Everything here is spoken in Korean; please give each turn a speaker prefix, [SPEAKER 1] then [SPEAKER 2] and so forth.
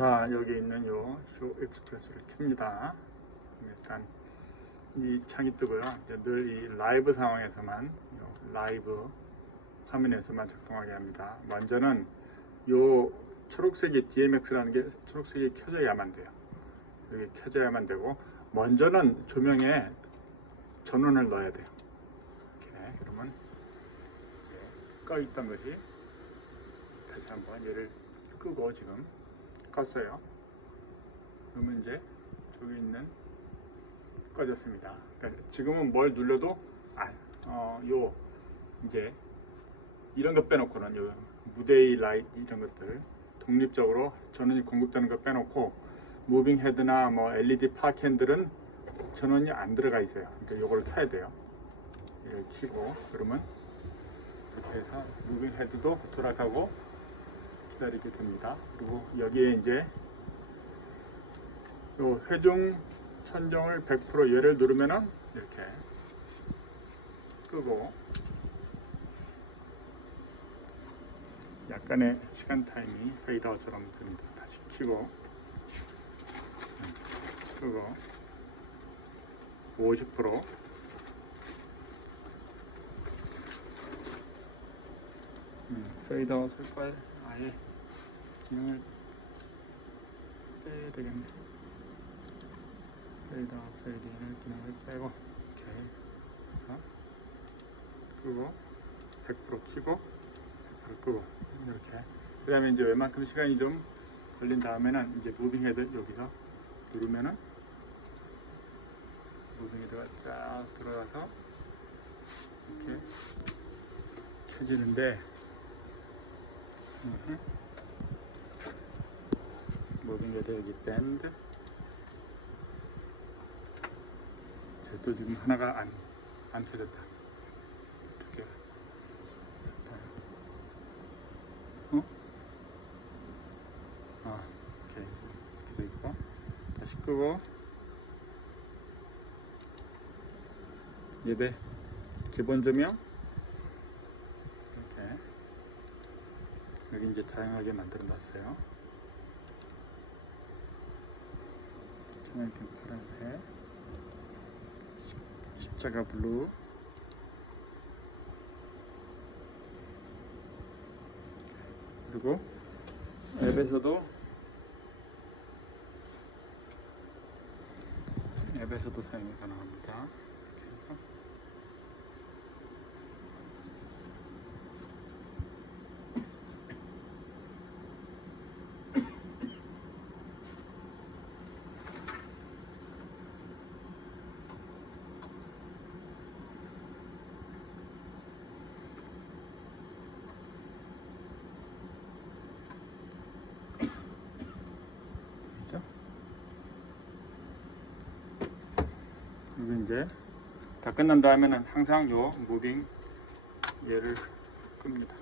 [SPEAKER 1] 자 여기 있는 요쇼 익스프레스를 켭니다. 일단 이 창이 뜨고요. 늘 이 라이브 상황에서만 요 라이브 화면에서만 작동하게 합니다. 먼저는 요 초록색이 DMX라는 게 초록색이 켜져야만 돼요. 여기 켜져야만 되고 먼저는 조명에 전원을 넣어야 돼요. 이렇게 그러면 이제 꺼 있던 것이 다시 한번 얘를 끄고 지금 껐어요. 그러면 이제 저기 있는 꺼졌습니다. 그러니까 지금은 뭘 눌러도 아, 어, 요 이제 이런 거 빼놓고는 요 무대의 라이트 이런 것들 독립적으로 전원이 공급되는 거 빼놓고 무빙 헤드나 뭐 LED 파 캔들은 전원이 안 들어가 있어요. 그러니까 요거를 켜야 돼요. 이걸 켜고 그러면 이렇게 해서 무빙 헤드도 돌아가고 기다리게 됩니다. 그리고 여기에 이제 요 회중 천정을 100% 얘를 누르면은 이렇게 끄고 약간의 시간 타임이 페이드아웃처럼 됩니다. 다시 켜고 끄고 50% 음, 페이드아웃을 빨 아예 기능을 빼야 되겠네. 페이드아웃 페이드인을 기능을 빼고 이렇게 해서 끄고 100% 켜고 100% 끄고 이렇게 그 다음에 이제 웬만큼 시간이 좀 걸린 다음에는 이제 무빙 헤드 여기서 누르면은 무빙 헤드가 쫙 들어가서 이렇게 켜지는데 헤드 여기 밴드 또 지금 하나가 안, 안 켜졌다 이렇게 어? 아, 오케이. 이렇게 돼 있고. 다시 끄고. 예배. 기본 조명. 이렇게. 여기 이제 다양하게 만들어 놨어요. 이렇게 파란색. 십- 십자가 블루. 그리고 앱에서도 앱에서도 사용이 가능합니다. 그리고 이제 다 끝난 다음에는 항상 요 무빙 얘를 끕니다.